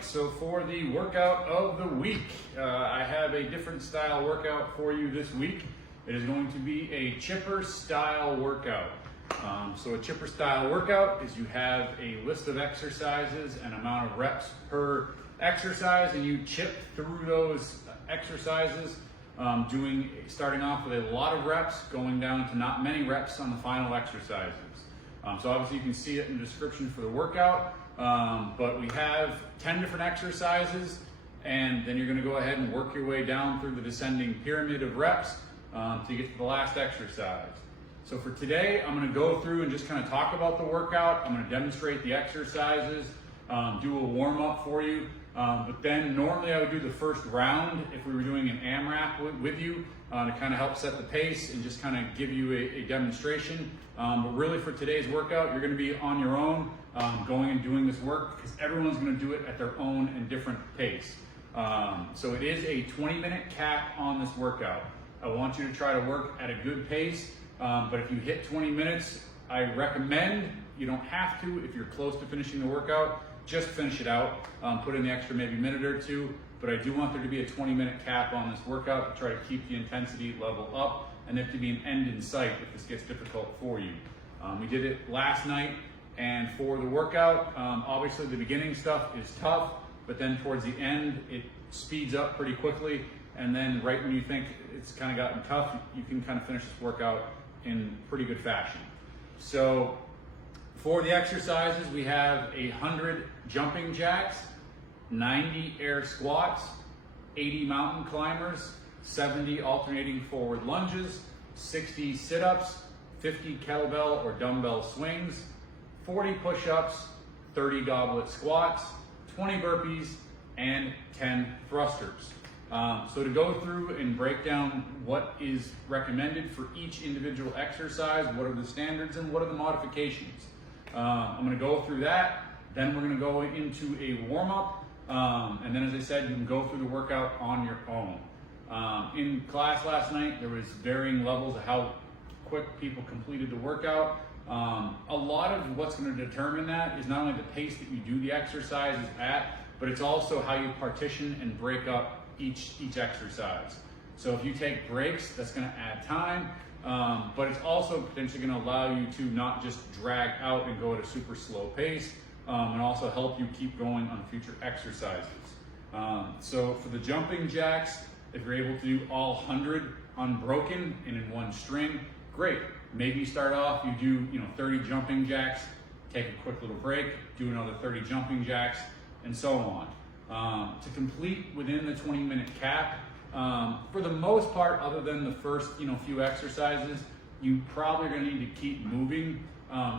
right, so for the workout of the week, I have a different style workout for you this week. It is going to be a chipper style workout. So a chipper style workout is you have a list of exercises and amount of reps per exercise, and you chip through those exercises, starting off with a lot of reps, going down to not many reps on the final exercises. So obviously you can see it in the description for the workout, but we have 10 different exercises, and then you're going to go ahead and work your way down through the descending pyramid of reps to get to the last exercise. So for today, I'm going to go through and just kind of talk about the workout. I'm going to demonstrate the exercises, do a warm-up for you, but then normally I would do the first round if we were doing an AMRAP with you to kind of help set the pace and just kind of give you a demonstration. But really for today's workout, you're going to be on your own going and doing this work because everyone's going to do it at their own and different pace. So it is a 20-minute cap on this workout. I want you to try to work at a good pace, but if you hit 20 minutes, I recommend, you don't have to, if you're close to finishing the workout, just finish it out, put in the extra maybe minute or two, but I do want there to be a 20-minute cap on this workout to try to keep the intensity level up, and there to be an end in sight if this gets difficult for you. We did it last night, and for the workout, obviously the beginning stuff is tough, but then towards the end, it speeds up pretty quickly, and then right when you think it's kind of gotten tough, you can kind of finish this workout in pretty good fashion. So for the exercises, we have 100 jumping jacks, 90 air squats, 80 mountain climbers, 70 alternating forward lunges, 60 sit-ups, 50 kettlebell or dumbbell swings, 40 push-ups, 30 goblet squats, 20 burpees, and 10 thrusters. So to go through and break down what is recommended for each individual exercise, what are the standards and what are the modifications. I'm going to go through that, then we're going to go into a warm-up, and then as I said, you can go through the workout on your own. In class last night, there was varying levels of how quick people completed the workout. A lot of what's going to determine that is not only the pace that you do the exercises at, but it's also how you partition and break up each exercise. So if you take breaks, that's going to add time, but it's also potentially going to allow you to not just drag out and go at a super slow pace, and also help you keep going on future exercises. So for the jumping jacks, if you're able to do all 100 unbroken and in one string, great. Maybe you start off, you do 30 jumping jacks, take a quick little break, do another 30 jumping jacks, and so on. To complete within the 20-minute cap, for the most part, other than the first few exercises, you probably are going to need to keep moving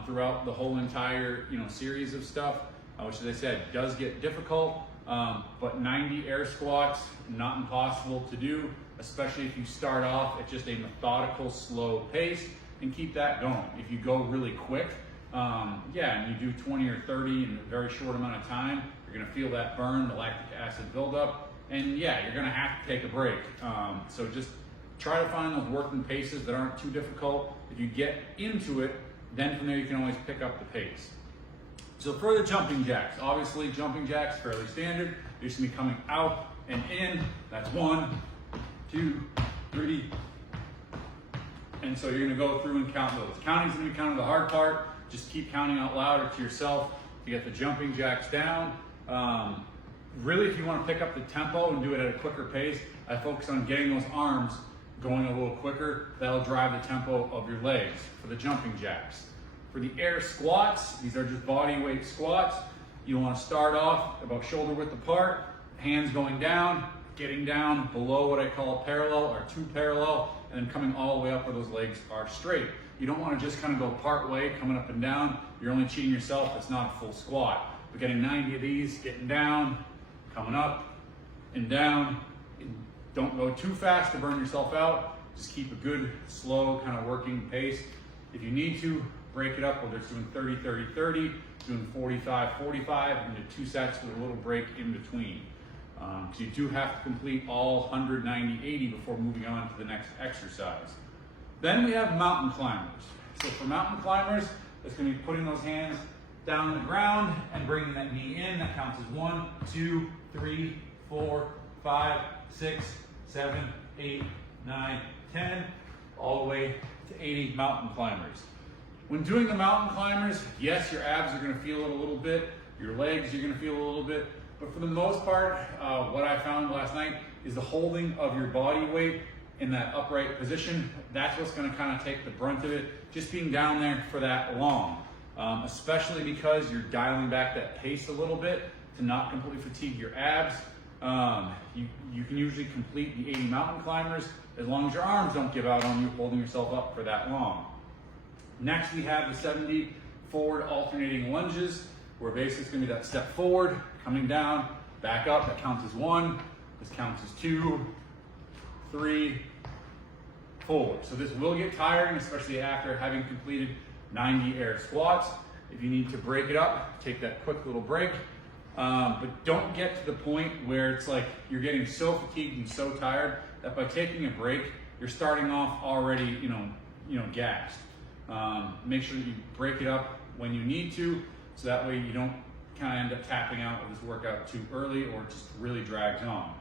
throughout the whole entire series of stuff, which, as I said, does get difficult. But 90 air squats, not impossible to do, especially if you start off at just a methodical, slow pace and keep that going. If you go really quick, and you do 20 or 30 in a very short amount of time, you're going to feel that burn, the lactic acid buildup, and you're going to have to take a break. So just try to find those working paces that aren't too difficult. If you get into it, then from there you can always pick up the pace. So for the jumping jacks, obviously jumping jacks, fairly standard. They're just going to be coming out and in. That's 1, 2, 3. And so you're going to go through and count those. Counting's going to be kind of the hard part. Just keep counting out loud or to yourself to get the jumping jacks down. Really, if you want to pick up the tempo and do it at a quicker pace, I focus on getting those arms going a little quicker. That'll drive the tempo of your legs for the jumping jacks. For the air squats, these are just body weight squats. You want to start off about shoulder width apart, hands going down, getting down below what I call parallel or 2 parallel, and then coming all the way up where those legs are straight. You don't want to just kind of go part way, coming up and down. You're only cheating yourself. It's not a full squat. But getting 90 of these, getting down, coming up and down. Don't go too fast to burn yourself out. Just keep a good, slow, kind of working pace. If you need to, break it up, whether it's doing 30, 30, 30, doing 45, 45, into 2 sets with a little break in between. So you do have to complete all 190, 80 before moving on to the next exercise. Then we have mountain climbers. So for mountain climbers, it's going to be putting those hands down on the ground and bringing that knee in. That counts as 1, 2, 3, 4, 5, 6, 7, 8, 9, 10, all the way to 80 mountain climbers. When doing the mountain climbers, yes, your abs are going to feel it a little bit, your legs you're going to feel a little bit, but for the most part, what I found last night is the holding of your body weight in that upright position. That's what's going to kind of take the brunt of it, just being down there for that long. Especially because you're dialing back that pace a little bit to not completely fatigue your abs. You can usually complete the 80 mountain climbers as long as your arms don't give out on you holding yourself up for that long. Next we have the 70 forward alternating lunges, where basically it's going to be that step forward, coming down, back up. That counts as 1, this counts as 2, 3, forward. So this will get tiring, especially after having completed 90 air squats. If you need to break it up, take that quick little break. But don't get to the point where it's like you're getting so fatigued and so tired that by taking a break, you're starting off already, you know, gassed. Make sure that you break it up when you need to, so that way you don't kind of end up tapping out of this workout too early or it just really drags on.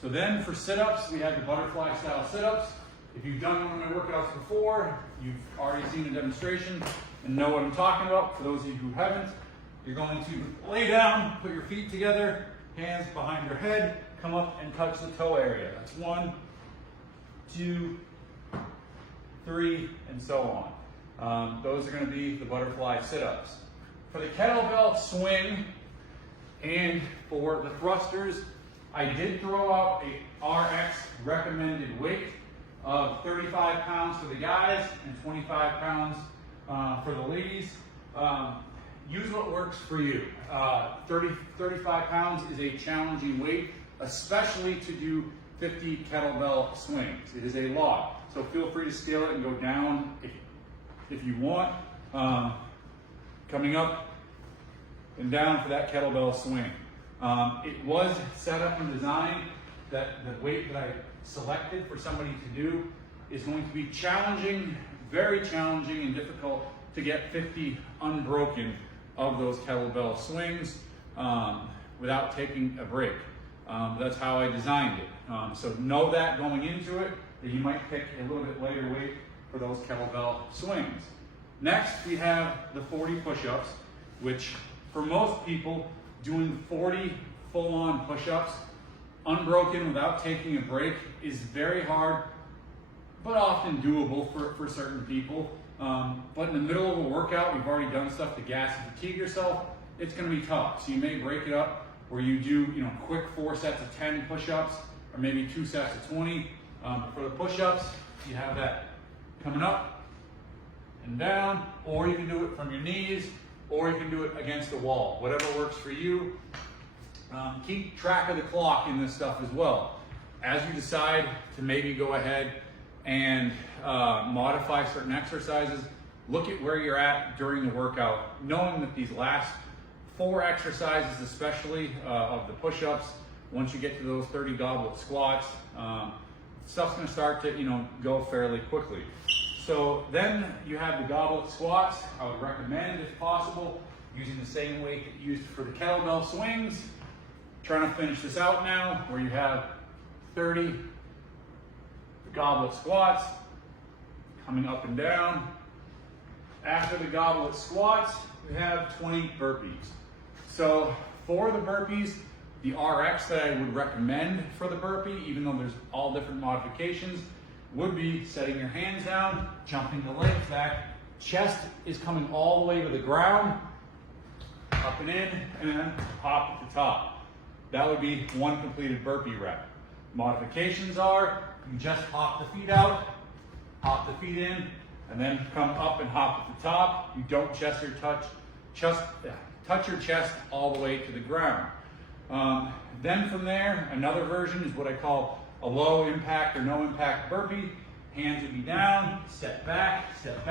So then for sit-ups, we have the butterfly style sit-ups. If you've done one of my workouts before, you've already seen a demonstration and know what I'm talking about. For those of you who haven't, you're going to lay down, put your feet together, hands behind your head, come up and touch the toe area. That's 1, 2, 3, and so on. Those are going to be the butterfly sit-ups. For the kettlebell swing and for the thrusters, I did throw out a RX recommended weight of 35 pounds for the guys and 25 pounds for the ladies. Use what works for you. 35 pounds is a challenging weight, especially to do 50 kettlebell swings. It is a lot, so feel free to scale it and go down if you want. Coming up and down for that kettlebell swing. It was set up and designed that the weight that I selected for somebody to do is going to be challenging, very challenging and difficult to get 50 unbroken of those kettlebell swings without taking a break. That's how I designed it. So know that going into it, that you might pick a little bit lighter weight for those kettlebell swings. Next, we have the 40 push-ups, which for most people, doing 40 full-on push-ups unbroken without taking a break is very hard, but often doable for certain people. But in the middle of a workout, we've already done stuff to gas and fatigue yourself, it's gonna be tough. So you may break it up where you do, quick 4 sets of 10 push-ups, or maybe 2 sets of 20. For the push-ups, you have that coming up and down, or you can do it from your knees, or you can do it against the wall, whatever works for you. Keep track of the clock in this stuff as well. As you decide to maybe go ahead and modify certain exercises, look at where you're at during the workout, knowing that these last 4 exercises, especially of the push-ups, once you get to those 30 goblet squats, stuff's gonna start to go fairly quickly. So then you have the goblet squats. I would recommend, if possible, using the same weight that you used for the kettlebell swings. Trying to finish this out now, where you have 30 goblet squats, coming up and down. After the goblet squats, we have 20 burpees. So for the burpees, the RX that I would recommend for the burpee, even though there's all different modifications, would be setting your hands down, jumping the legs back, chest is coming all the way to the ground, up and in, and then pop at the top. That would be 1 completed burpee rep. Modifications are, you just hop the feet out, hop the feet in, and then come up and hop at the top. You don't touch your chest all the way to the ground. Then from there, another version is what I call a low impact or no impact burpee. Hands would be down, step back, step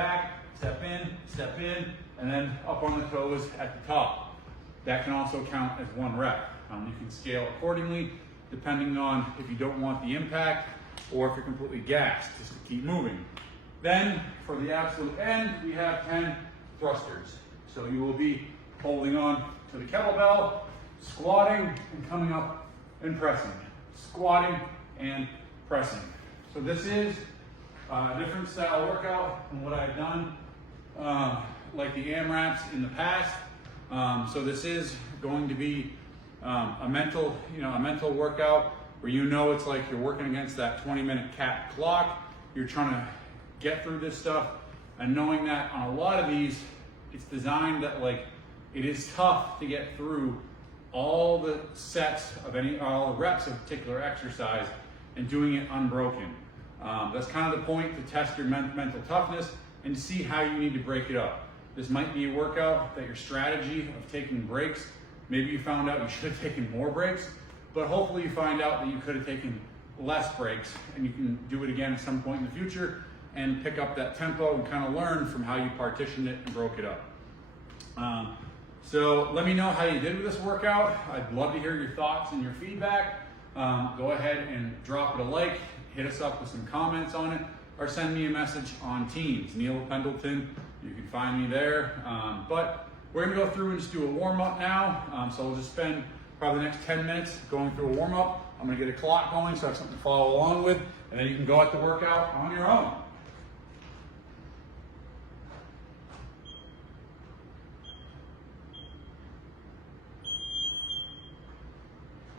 in, and then up on the toes at the top. That can also count as 1 rep. You can scale accordingly depending on if you don't want the impact or if you're completely gassed, just to keep moving. Then for the absolute end, we have 10 thrusters. So you will be holding on to the kettlebell, squatting and coming up and pressing. Squatting and pressing. So this is a different style workout than what I've done, like the AMRAPs in the past. So this is going to be a mental workout where it's like you're working against that 20-minute capped clock. You're trying to get through this stuff, and knowing that on a lot of these, it's designed that like it is tough to get through all the sets of all the reps of a particular exercise and doing it unbroken. That's kind of the point, to test your mental toughness and see how you need to break it up. This might be a workout that your strategy of taking breaks, maybe you found out you should have taken more breaks, but hopefully you find out that you could have taken less breaks and you can do it again at some point in the future and pick up that tempo and kind of learn from how you partitioned it and broke it up. So let me know how you did with this workout. I'd love to hear your thoughts and your feedback. Go ahead and drop it a like, hit us up with some comments on it, or send me a message on Teams, Neil Pendleton. You can find me there. But we're gonna go through and just do a warm up now. So we'll just spend probably the next 10 minutes going through a warm up. I'm gonna get a clock going so I have something to follow along with, and then you can go at the workout on your own.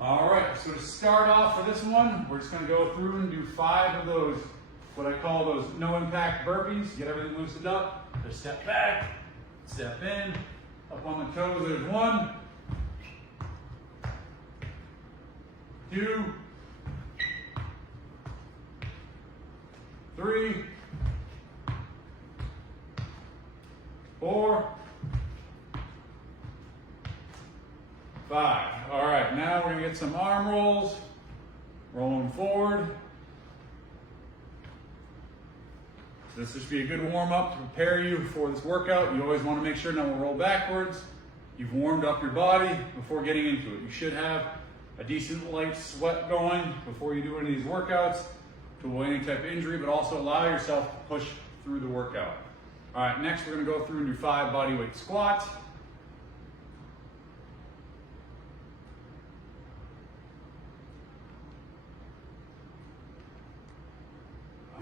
All right, so to start off for this one, we're just gonna go through and do 5 of those, what I call those no impact burpees. Get everything loosened up. Just step back, step in, up on the toes, there's 1, 2, 3, 4, 5. All right, now we're gonna get some arm rolls, rolling forward. So this should be a good warm up to prepare you for this workout. You always wanna make sure now we'll roll backwards. You've warmed up your body before getting into it. You should have a decent light sweat going before you do any of these workouts to avoid any type of injury, but also allow yourself to push through the workout. All right, next we're gonna go through and do 5 bodyweight squats.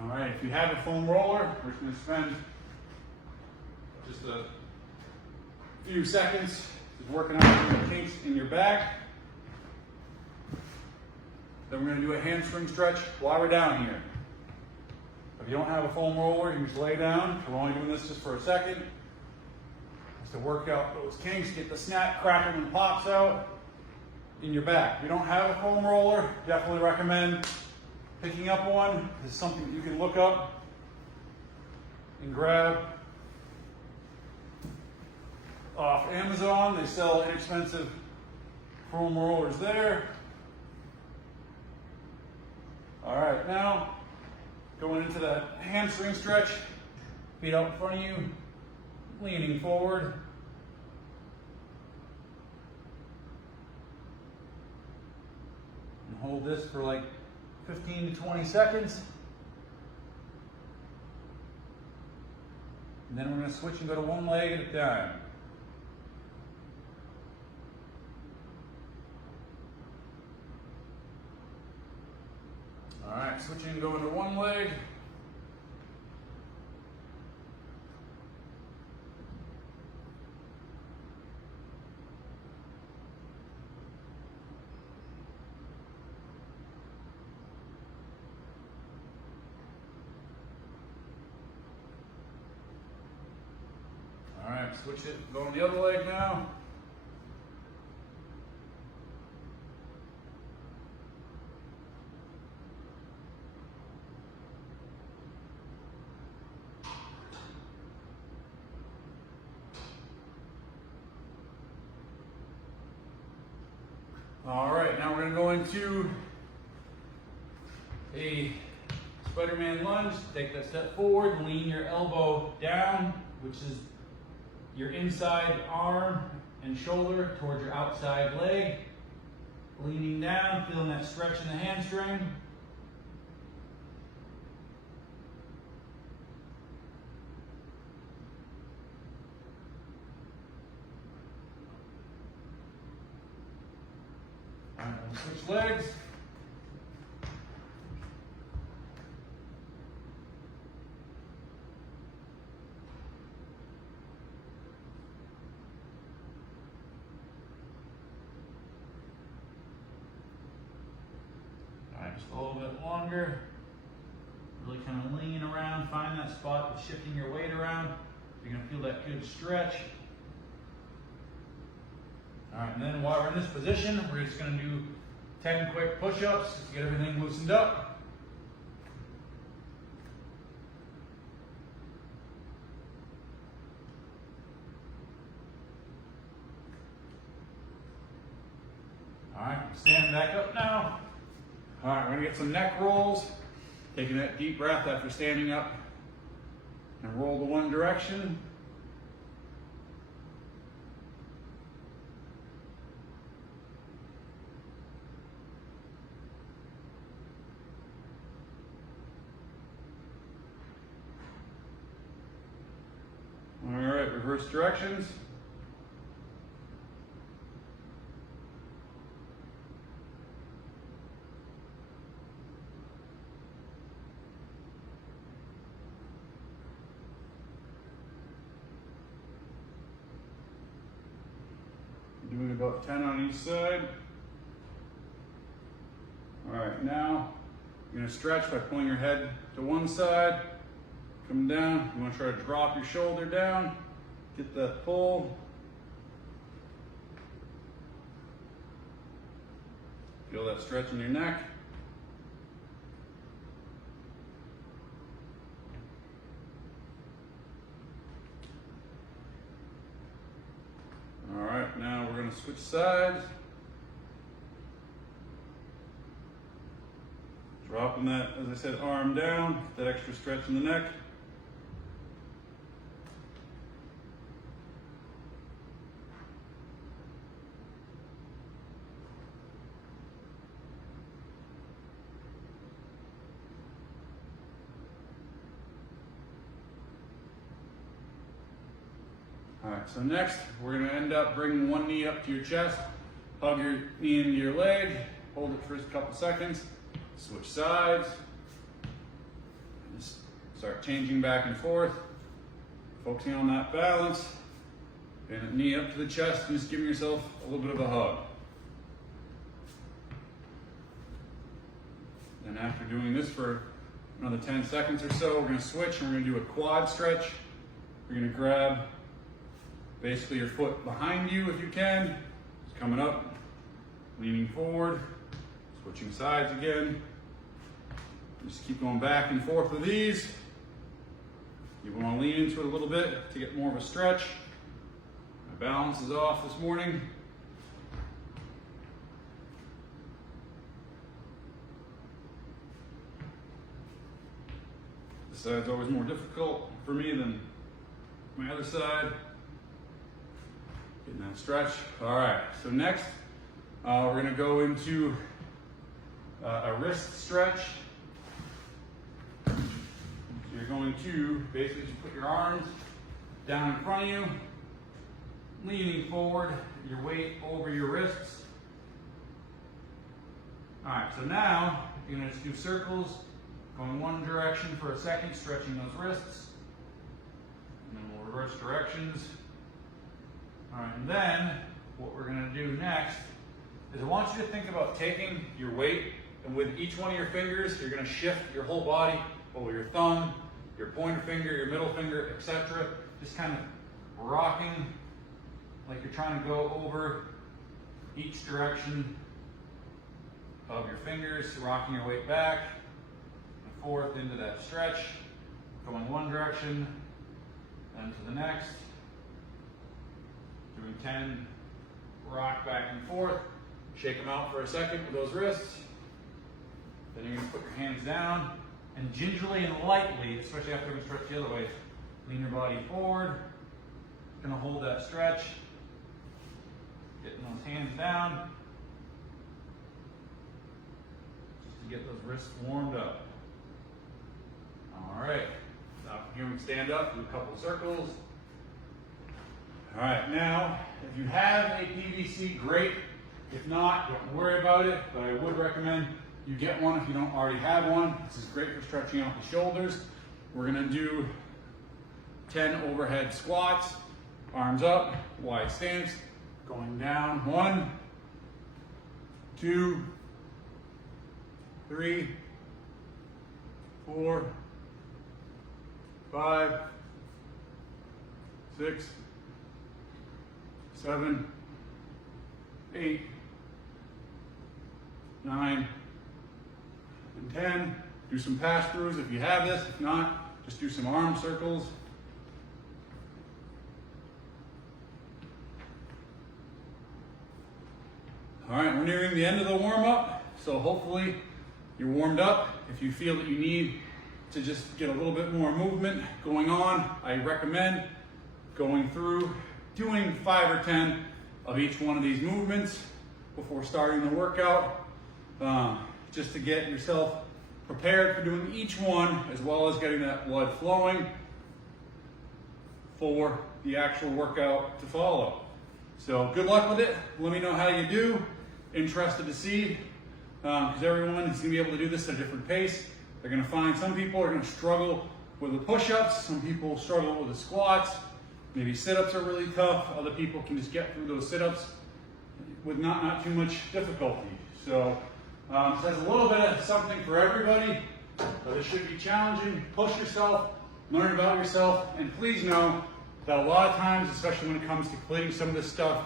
All right, if you have a foam roller, we're just gonna spend just a few seconds just working out the kinks in your back. Then we're gonna do a hamstring stretch while we're down here. If you don't have a foam roller, you can just lay down. We're only doing this just for a second. Just to work out those kinks, get the snap, crackle, and pops out in your back. If you don't have a foam roller, definitely recommend picking up one. This is something that you can look up and grab off Amazon. They sell inexpensive foam rollers there. All right, now going into that hamstring stretch, feet out in front of you, leaning forward. And hold this for like 15 to 20 seconds. And then we're going to switch and go to one leg at a time. All right, switching and going to one leg. All right, switch it, go on the other leg now. All right, now we're gonna go into a Spider-Man lunge. Take that step forward, lean your elbow down, which is your inside arm and shoulder towards your outside leg. Leaning down, feeling that stretch in the hamstring. right, we'll switch legs. All right, just a little bit longer. Really kind of lean around, find that spot with shifting your weight around. You're gonna feel that good stretch. All right, and then while we're in this position, we're just gonna do 10 quick push-ups to get everything loosened up. All right, stand back up now. All right, we're gonna get some neck rolls. Taking that deep breath after standing up and roll to one direction. All right, reverse directions. Doing about 10 on each side. All right, now you're gonna stretch by pulling your head to one side, come down. You wanna try to drop your shoulder down, get that pull. Feel that stretch in your neck. All right, now we're gonna switch sides. Dropping that, as I said, arm down, get that extra stretch in the neck. All right, so next we're gonna end up bringing one knee up to your chest, hug your knee into your leg, hold it for just a couple seconds, switch sides, just start changing back and forth, focusing on that balance, and knee up to the chest, and just giving yourself a little bit of a hug. And after doing this for another 10 seconds or so, we're gonna switch and we're gonna do a quad stretch. We're gonna grab basically your foot behind you if you can. Just coming up, leaning forward, switching sides again. Just keep going back and forth with these. You want to lean into it a little bit to get more of a stretch. My balance is off this morning. This side's always more difficult for me than my other side. Getting that stretch. All right, so next we're gonna go into a wrist stretch. So you're going to basically just put your arms down in front of you, leaning forward, your weight over your wrists. All right, so now you're gonna just do circles, going one direction for a second, stretching those wrists, and then we'll reverse directions. All right, and then what we're gonna do next is I want you to think about taking your weight, and with each one of your fingers, you're gonna shift your whole body over your thumb, your pointer finger, your middle finger, etc. Just kind of rocking like you're trying to go over each direction of your fingers, rocking your weight back and forth into that stretch, going one direction, then to the next. Doing 10, rock back and forth, shake them out for a second with those wrists. Then you're gonna put your hands down and gingerly and lightly, especially after we stretch the other way, lean your body forward. Gonna hold that stretch, getting those hands down, just to get those wrists warmed up. All right, now here we stand up, do a couple of circles. All right, now, if you have a PVC, great. If not, don't worry about it, but I would recommend you get one if you don't already have one. This is great for stretching out the shoulders. We're gonna do 10 overhead squats, arms up, wide stance, going down. 1, 2, 3, 4, 5, 6, 7, 8, 9, and 10. Do some pass-throughs if you have this. If not, just do some arm circles. All right, we're nearing the end of the warm-up, so hopefully you're warmed up. If you feel that you need to just get a little bit more movement going on, I recommend going through doing 5 or 10 of each one of these movements before starting the workout, just to get yourself prepared for doing each one, as well as getting that blood flowing for the actual workout to follow. So good luck with it. Let me know how you do. Interested to see, because everyone is going to be able to do this at a different pace. They're going to find some people are going to struggle with the push-ups, some people struggle with the squats, maybe sit-ups are really tough, other people can just get through those sit-ups with not too much difficulty. So there's a little bit of something for everybody, but it should be challenging. Push yourself, learn about yourself, and please know that a lot of times, especially when it comes to completing some of this stuff,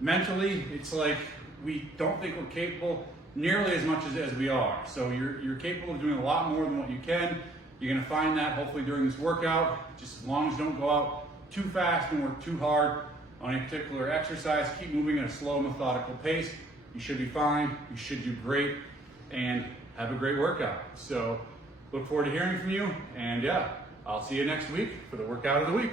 mentally, it's like we don't think we're capable nearly as much as we are. So you're capable of doing a lot more than what you can. You're gonna find that hopefully during this workout, just as long as you don't go out too fast and work too hard on a particular exercise. Keep moving at a slow, methodical pace. You should be fine, you should do great, and have a great workout. So look forward to hearing from you, and yeah, I'll see you next week for the workout of the week.